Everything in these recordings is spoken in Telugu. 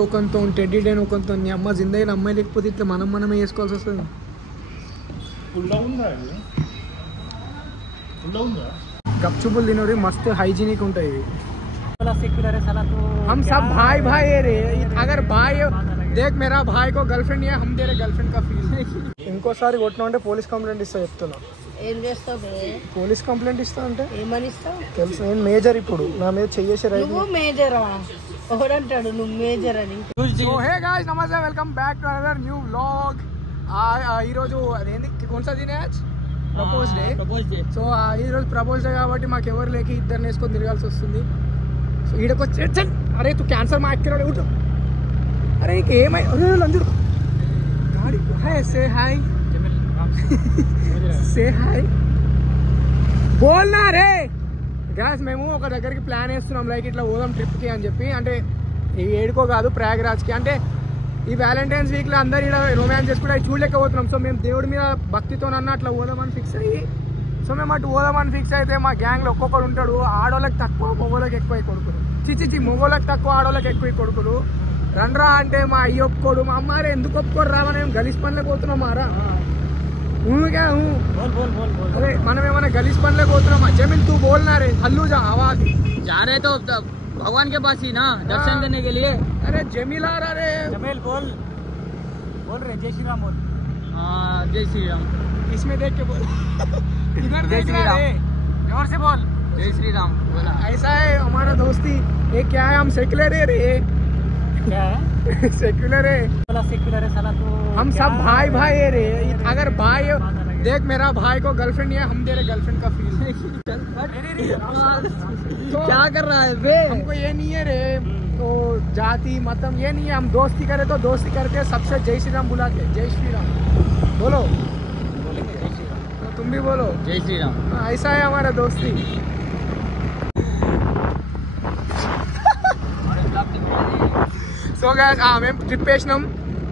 ఒకంతో టెడ్డీ డే ఒకంతో నీ అమ్మ జిందగీ అమ్మాయి లేకపోతే ఇట్లా మనమే వేసుకోవాల్సి వస్తుంది. గప్చుపులు తినోరి మస్తు హైజీనిక్ ఉంటాయి. हम सब भाई भाई है रे. अगर भाई देख मेरा भाई को गर्लफ्रेंड है, हम तेरे गर्लफ्रेंड का फील. ఇంకోసారి కొట్టినా అంటే పోలీస్ కంప్లైంట్ ఇస్తా చెప్తున్నా. ఏం చేస్తావు? పోలీస్ కంప్లైంట్ ఇస్తా అంటే ఏమని ఇస్తావు? తెలుసు నేను మేజర్, ఇప్పుడు నా మీద చెయ్యేసి రైట్. నువ్వు మేజరా? ఒకడంటాడు నువ్వు మేజర్ అని. సో హే గాయ్స్, నమస్తే, welcome back to another new vlog. ఈ రోజు అదేంటి కొంచెం దినేజ్ ప్రపోజ్ డే. సో ఈ రోజు ప్రపోజ్ డే కాబట్టి మాకు ఎవరు లేక ఇద్దరిని వేసుకొని తిరగాల్సి వస్తుంది. సో ఈడకి వచ్చి అరే తు క్యాన్సర్ మాట్లాడే ఉంటావు. అరే నీకు ఏమై అందరూ గాడి hi say hi say hi బోల్నా రే. గ్యాస్ మేము ఒక దగ్గరికి ప్లాన్ వేస్తున్నాం, లైక్ ఇట్లా పోదాం ట్రిప్కి అని చెప్పి. అంటే ఈ ఏడుకో కాదు, ప్రయాగరాజ్కి. అంటే ఈ వ్యాలంటైన్స్ వీక్లో అందరు ఇక్కడ రొమాన్స్ చేసుకుంటే అవి చూడలేకపోతున్నాం. సో మేము దేవుడి మీద భక్తితోనన్నా అట్లా పోదామని ఫిక్స్ అయ్యి, సో మేము అటు పోదామని ఫిక్స్ అయితే మా గ్యాంగ్లో ఒక్కొక్కడు ఉంటాడు. ఆడోళ్ళకి తక్కువ, మొగోళ్ళకి ఎక్కువ కొడుకులు. చిచి మొగోళ్ళకి తక్కువ, ఆడోళ్ళకి ఎక్కువ కొడుకులు. రండ్రా అంటే మా అయ్యి ఒప్పుకోడు, మా అమ్మారే ఎందుకు ఒప్పుకోడు రా, మనం గలీజ్ పనులే పోతున్నాం మారా. अरे మనం ఏమైనా గలీజ్ పనులే పోతున్నాం. जमीन तू बोलना रे, हल्लू जा आवाज जा रहे तो भगवान के पास ही ना दर्शन करने के लिए. अरे जमील आ रहा रे. जमील बोल रे जय श्री राम बोल. हाँ जय श्री राम. इसमें देख के बोल. इधर देख रहा है, जोर से बोल जय श्री राम. बोला ऐसा है हमारा दोस्ती. ये क्या है, हम सेक्युलर है रे. क्या है? सेक्युलर है. बोला सेक्युलर है साला तू. हम सब भाई भाई है रे. अगर भाई देख मेरा भाई को गर्लफ्रेंड है, हम तेरे गर्लफ्रेंड का फील. तो क्या कर रहा है बे? हमको ये नहीं है रे, तो जाति मतम ये नहीं है. हम दोस्ती करे तो दोस्ती करके सबसे जय श्री राम बुलाते. जय श्री राम बोलो. तो तुम भी बोलो जय श्री राम. ऐसा है हमारा दोस्ती. సో గైస్ మేము ట్రిప్ వేసినాం.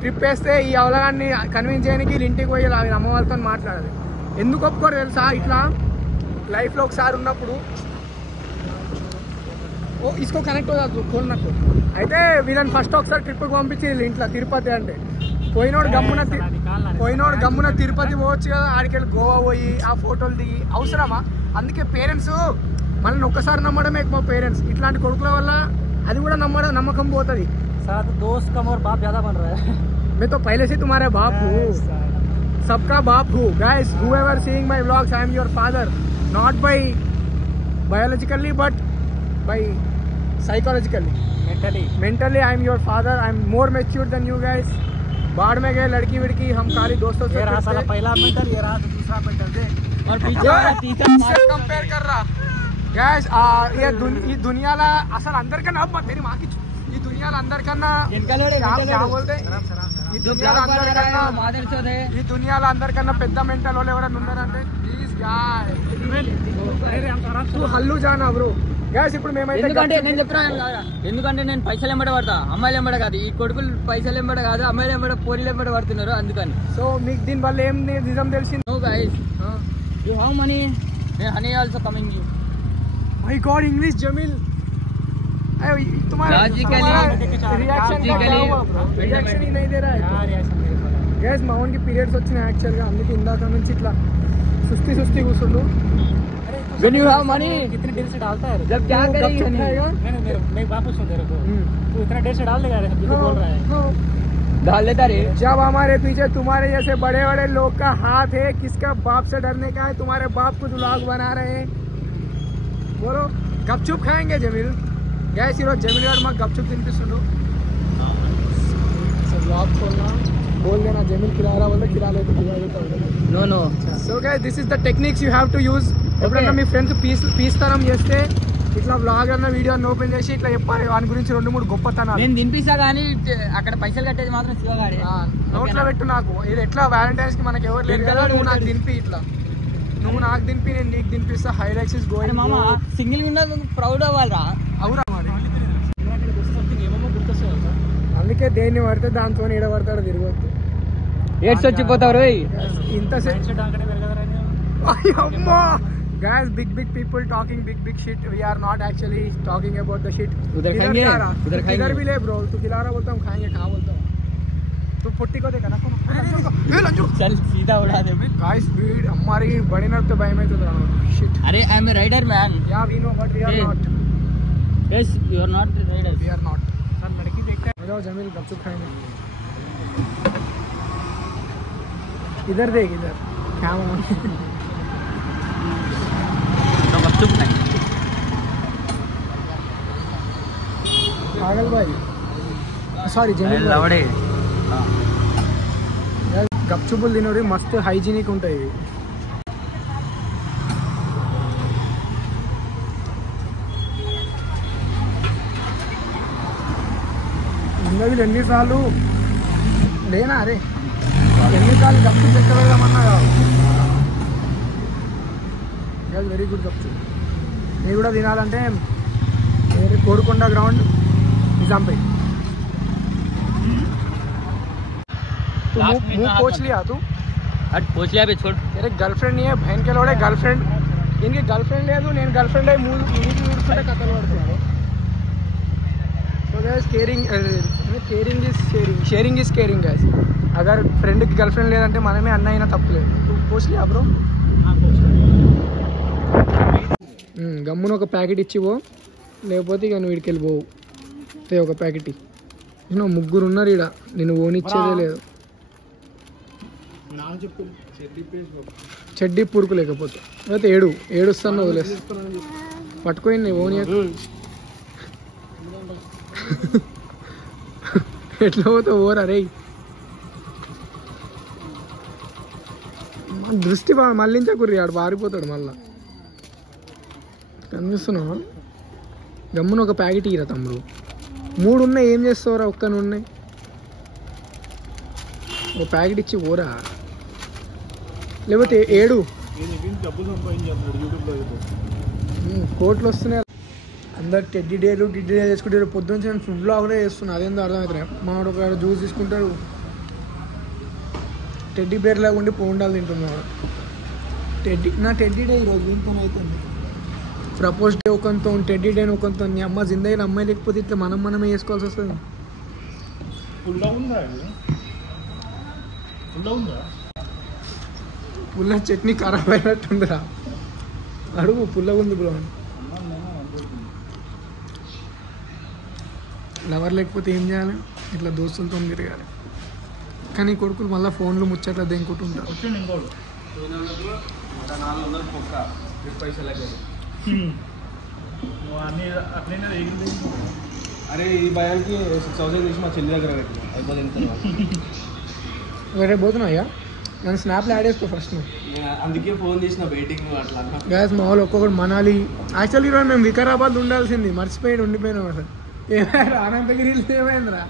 ట్రిప్ వేస్తే ఈ అవలగాన్ని కన్విన్స్ చేయడానికి వీళ్ళ ఇంటికి పోయి అమ్మ వాళ్ళతో మాట్లాడాలి. ఎందుకు ఒప్పుకోరు తెలుసా? ఇట్లా లైఫ్లో ఒకసారి ఉన్నప్పుడు ఓ ఇసుకో కనెక్ట్ అవుతుంది కోల్నట్టు. అయితే వీళ్ళని ఫస్ట్ ఒకసారి ట్రిప్కి పంపించి వీళ్ళ ఇంట్లో తిరుపతి అంటే పోయినోడు గమ్మున తిరుపతి పోవచ్చు కదా. ఆడికెళ్ళి గోవా పోయి ఆ ఫోటోలు దిగి అవసరమా? అందుకే పేరెంట్స్ మనల్ని ఒక్కసారి నమ్మడమే ఎక్కువ. పేరెంట్స్ ఇట్లాంటి కొడుకుల వల్ల అది కూడా నమ్మకం పోతుంది. दोस्त कम और बाप ज्यादा बन रहा है. मैं तो पहले से तुम्हारे बाप हूँ, सबका बाप हूँ. Guys, whoever seeing my vlogs, I am your father, not by biologically but by psychologically. Mentally I am your father. I am more mature than you guys. बाढ़ में गए लड़की विड़की, हम खाली दोस्तों से पहला मेंटल, ये रहा दूसरा मेंटल दे और तीसरा कंपेयर कर रहा. Guys, ये दुनियाला असल अंदर का ना मेरी माँ की ఈ దునియాలో అందరికన్నా పెద్ద మెంటల్ వాళ్ళు ఎవరైనా ఉన్నారంటే ప్లీజ్ గాయ్ హల్లు జానా బ్రో. గాయస్ ఇప్పుడు మేమైతే నేను చెప్తున్నాను, ఎందుకంటే నేను పైసలు ఎంబడ పడతా, అమ్మాయిలు ఎంబడ కాదు. ఈ కొడుకులు పైసలు ఎంబడ కాదు, అమ్మాయిలు ఎంబడ పోలీలు ఎంబడ పడుతున్నారు. అందుకని సో మీకు దీని వల్ల ఏం నిజం తెలిసింది? No guys, you have money, honey also coming you. My god, English Jameel तुम्हारा रिएक्शन ही नहीं दे रहा है. गैस మా ఓన్కి పీరియడ్స్ వచ్చినాయి యాక్చువల్గా, అందుకే ఇందాక నుంచి ఇట్లా సుస్తి కూర్చుండు. When you have money कितने देर से डालता है? जब क्या करेगा? मैं वापस सुन तेरे को, तू इतना देर से डाल देगा रे, जो बोल रहा है डाल देता रे. जब हमारे पीछे तुम्हारे जैसे बड़े बड़े लोग का हाथ है, किसका बाप से डरने का है? तुम्हारे बाप को व्लॉग बना रहे हैं. बोलो गपचुप खाएंगे जमील. गैस ఈరోజు జमील గారు మాకు గప్చుప్ తినిపిస్తుండు. సో బ్లాగ్ खोलना बोल देना जमील खिला रहा बोलते खिला लेते no no. So guys this is the techniques you have to use. ఎప్పుడన్నా మీ ఫ్రెండ్స్ పీస్తనం చేస్తే ఇట్లా వ్లాగ్ అన్న వీడియోని ఓపెన్ చేసి ఇట్లా చెప్పాలి వాని గురించి 2-3 గొప్పతనాలు. నేను తినిపిస్తా కానీ అక్కడ పైసలు కట్టేది మాత్రం శివగాడే. నోట్లో పెట్టు నాకు. ఇది ఎట్లా వ్యాలంటైన్స్ కి మనకి ఎవరు లేదు కదా, నువ్వు నాకు తినిపి. ఇట్లా నువ్వు నాకు తినిపి, నేను నీకు తినిపిస్తా. Highlights is going. మామ సింగిల్ ఉన్నది ప్రౌడ్ అవ్వాలిరా. అవురా మరి, అందుకే దేన్ని పడితే దాంతో పడతాడు తిరగొద్దు. ఏడ్స్ వచ్చిపోతావు రోయ్. ఇంతసేపు అమ్మా Guys, big people talking big shit. We are not actually talking about the shit. उधर खाएंगे, उधर खाएंगे. इधर भी ले bro. तू खिलारा बोलता हूँ खाएंगे खा बोलता हूँ. तू पुट्टी को देखा ना कौन? चल सीधा उड़ा दे. Guys, speed हमारी बड़ी नट तो भाई में तो shit. अरे I am a rider man. Yeah, we know but we are not. Yes, you are not a rider. We are not. Sir लड़की देखते हैं. जाओ जमील गपचुप खाएंगे. इधर देख इधर. क्या मामा? गपचुप नहीं. पागल भाई. Sorry जमील भाई. लवड़े. గప్చుపులు తినోడి మస్తు హైజీనిక్ ఉంటాయి. ఇంకా ఎన్నిసార్లు లేనా అరే ఎన్నిసార్లు గప్చు పెట్టవేద్దామన్నా వెరీ గుడ్ గప్చు. మీరు కూడా తినాలంటే వేరే కోరుకొండ గ్రౌండ్ నిజాంపేట్. मुंह पोछ लिया तू? हट पोछ लिया बे छोड़. तेरे गर्लफ्रेंड नहीं है बहन के लोड़े गर्लफ्रेंड. इनकी गर्लफ्रेंड లేదు నేను गर्लफ्रेंड అయి మూడు ఊడుకుంటే కథలు పడుతున్నాను. So guys caring is caring guys. Agar ఫ్రెండ్కి గర్ల్ఫ్రెండ్ లేదంటే మనమే అన్న అయినా తప్పులేదు. తూ పోచ్ लिया బ్రో. గమ్మున ఒక ప్యాకెట్ ఇచ్చివో లేకపోతే ఇక నువ్వు వీడికి వెళ్ళిపోవు. ఒక ప్యాకెట్ నువ్వు ముగ్గురు ఉన్నారు ఇక్కడ నేను ఓనిచ్చేదే లేదు. చెడ్డీ పురుకు లేకపోతే అయితే ఏడుస్తాను వదిలేస్తాను పట్టుకోండి ఓని ఎట్లా పోతావు ఓరా రే. దృష్టి మళ్ళించకుర్రి ఆడు పారిపోతాడు మళ్ళా. కనిపిస్తున్నావా? గమ్మున ఒక ప్యాకెట్ ఇరా తమ్ముడు. 3 ఉన్నాయి ఏం చేస్తావురా? ఒక్కని ఉన్నాయి ఒక ప్యాకెట్ ఇచ్చి పోరా. లేకపోతే 7 కోట్లు వస్తున్నాయి. అందరు టెడ్డీ డేలు చేసుకుంటారు. పొద్దున్న నేను ఫుడ్ బ్లాగ్లో చేస్తున్నా. అదేందో అర్థమవుతున్నాయి. మావాడు ఒక జ్యూస్ తీసుకుంటాడు. టెడ్డీ బేర్ లాగా ఉండి పోండాలు తింటున్నాడు. నా టెడ్డీ డే ఈరోజు దీంతో అవుతుంది. ప్రపోజ్ డే ఒకంతో టెడ్డీ డే ఒకంతో. నీ అమ్మ జిందగీలో అమ్మాయి లేకపోతే ఇట్లా మనమే వేసుకోవాల్సి వస్తుంది. పుల్ల చట్నీ ఖరాబ్ అయినట్టుందిరా. అడుగు పుల్లగా ఉంది బ్రో. లవర్ లేకపోతే ఏం చేయాలి? ఇట్లా దోస్తులతో తిరగాలి. కానీ కొడుకులు మళ్ళీ ఫోన్లు ముచ్చట్లా దెంకుంటుంటారు. అరే ఈ భయానికి 6,000 తీసి మా చెల్లి దగ్గర పెట్టి అయిపోతుంది. వేరే పోతున్నాయ్యా నన్ను స్నాప్లో యాడ్ చేసుకో ఫస్ట్. అందుకే ఫోన్ చేసిన వెయిటింగ్ అట్లా. గ్యాస్ మా వాళ్ళు ఒక్కొక్కటి మనాలి. యాక్చువల్లీ ఈరోజు మేము వికారాబాద్ ఉండాల్సింది మర్చిపోయి ఉండిపోయినాం. అసలు ఏమైనా అనంతగిరి ఏమైందిరా?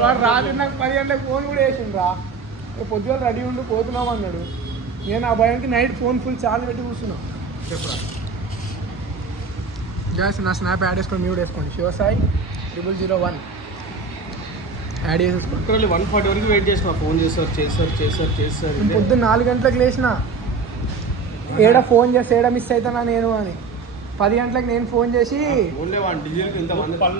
వాడు రాత్రి నాకు 10 గంటలకు ఫోన్ కూడా వేసిండ్రా. పొద్దుగా రెడీ ఉండి పోతున్నాం అన్నాడు. నేను ఆ భయానికి నైట్ ఫోన్ ఫుల్ చార్జ్ పెట్టి కూర్చున్నా. చెప్పరా గ్యాస్ నా స్నాప్ యాడ్ చేసుకోండి. మీరు వేసుకోండి శివసాయి 001 యాడ్ చేసేసుకోండి. 140 వరకు వెయిట్ చేసిన ఫోన్ చేస్తారు. పొద్దున్న 4 గంటలకు లేచిన ఏడ ఫోన్ చేస్తే ఏడ మిస్ అవుతానా నేను అని 10 గంటలకు నేను ఫోన్ చేసి డీజిల్కి ఇంతమంది 6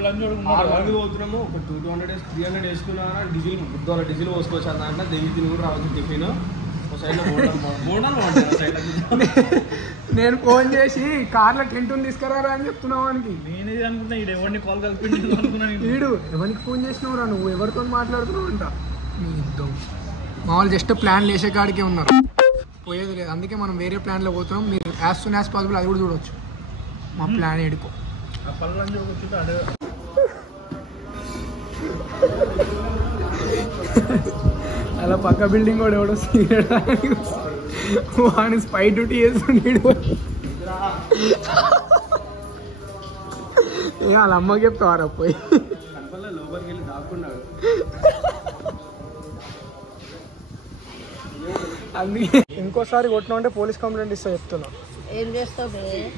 మంది పోతున్నాము. ఒక 200-300 వేసుకున్నా డీజిల్ బుద్ధాల డీజిల్ పోసుకోవచ్చు అన్న. దేవి తిని కూడా రావచ్చు టిఫిన్ నేను ఫోన్ చేసి కార్లో టెంట్ తీసుకురారా అని చెప్తున్నావు వానికి. వీడు ఎవరికి ఫోన్ చేసినావురా నువ్వు? ఎవరితో మాట్లాడుతున్నావు అంట. మీ యుద్ధం మామూలు జస్ట్ ప్లాన్ వేసే కాడికే ఉన్నారు, పోయేది లేదు. అందుకే మనం వేరే ప్లాన్లో పోతున్నాం. మీరు యాజ్ సూన్ యాజ్ పాసిబుల్ అది కూడా చూడవచ్చు. మా ప్లాన్ ఏడుకో అలా పక్క బిల్డింగ్ కూడా ఎవడో వాడిని స్పై డ్యూటీ చేస్తుండేడు. ఏ వాళ్ళ అమ్మకి చెప్తావారా పోయి? అందుకే ఇంకోసారి కొట్టినా అంటే పోలీస్ కంప్లైంట్ ఇస్తా చెప్తున్నా. ఏం చేస్తావు?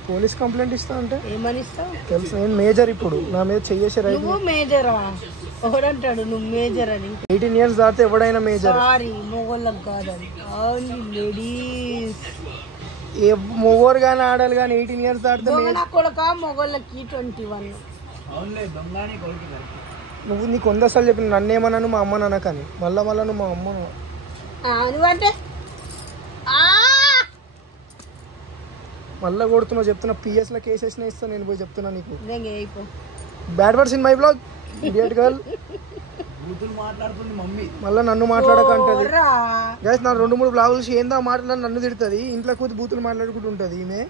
పోలీస్ కంప్లైంట్ ఇస్తా అంటే ఏమని ఇస్తావు? తెలుసు నేను మేజర్. ఇప్పుడు నా మీద చెయ్యేసే రైతు నువ్వు మేజరా? ఒకడంటాడు నువ్వు మేజర్ అని. 18 years దాటితే ఎవడైనా మేజర్. సారీ మొగోళ్ళకి కాదని, ఓన్లీ లేడీస్. మొగోరు కానీ ఆడాలి కానీ 18 years దాటితే కొడక మొగోళ్ళకి 21. నువ్వు నీకు 100 సార్లు చెప్పిన నన్నేమన్నాను మా అమ్మ నాన్న కానీ మళ్ళా నువ్వు మా అమ్మ నువ్వంటే మళ్ళా కొడుతున్నావు చెప్తున్నా. PS లో కేసేసిన ఇస్తా నేను పోయి చెప్తున్నా నీకు. Bad words in my blog idiot girl. మళ్ళీ నన్ను మాట్లాడకంటది గైస్. నా 2-3 బ్లాగులు ఏందా మాట్లాడి నన్ను తిడుతుంది. ఇంట్లో కూర్చొని బూతులు మాట్లాడుకుంటూ ఉంటుంది ఈమె.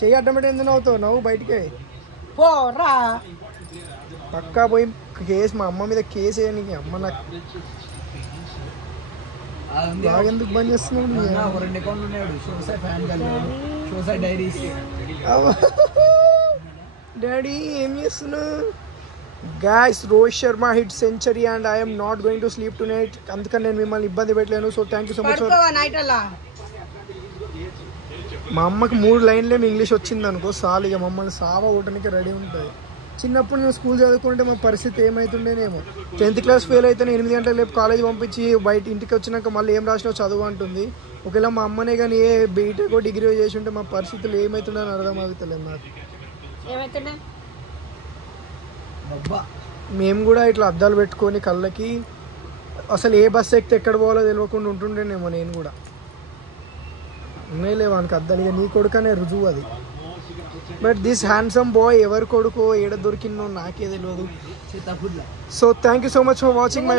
చెయ్యి అడ్డమేట ఎందుకు నవ్వుతావు? నవ్వు బయటికే పక్కా పోయి కేసు మా అమ్మ మీద కేసు వేయడానికి. అమ్మ నాకు బాగా ఎందుకు బంద్ చేస్తున్నావు? డాడీ ఏం చేస్తున్నావు? Guys, Rohit Sharma hit century and I am not going to sleep tonight. అందుకని నేను మిమ్మల్ని ఇబ్బంది పెట్టలేను. So thank you so much. మా అమ్మకి 3 లైన్లేమో ఇంగ్లీష్ వచ్చింది అనుకో చాలు, ఇక మమ్మల్ని సావా కొట్టడానికి రెడీ ఉంటుంది. చిన్నప్పుడు నేను స్కూల్ చదువుకుంటే మా పరిస్థితి ఏమవుతుండేనేమో. 10th class ఫెయిల్ అయితే 8 గంటలకు లేపు కాలేజ్ పంపించి బయట ఇంటికి వచ్చినాక మళ్ళీ ఏం రాసినావు చదువు అంటుంది. ఒకవేళ మా అమ్మనే కానీ ఏ బీటెక్ డిగ్రీ చేసి ఉంటే మా పరిస్థితులు ఏమవుతుందని అర్థం అవుతలేదు నాకు. మేము కూడా ఇట్లా అద్దాలు పెట్టుకొని కళ్ళకి అసలు ఏ బస్సు ఎక్కితే ఎక్కడ పోవాలో తెలియకుండా ఉంటుండేనేమో. నేను కూడా ఉన్నాయిలే వానికి అద్దాలు. ఇక నీ కొడుకనే రుజువు అది. బట్ దిస్ హ్యాండ్సమ్ బాయ్ ఎవరి కొడుకో ఏడ దొరికిందో నాకే తెలియదు. So thank you so much for watching my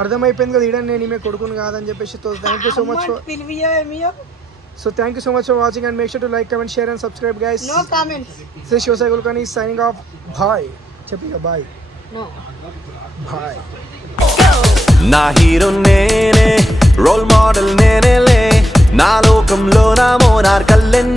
అర్థమైపోయింది కదా ఈడ నేను ఈమె కొడుకుని కాదని చెప్పేసి. Thank you so much. So thank you so much for watching and make sure to like, comment, share and subscribe guys. No comments. This is Shosai Gulkani signing off. Bye. Chapika bye. No. Bye. Na hero nene, role model nene le, na lokamlo na monarch kallen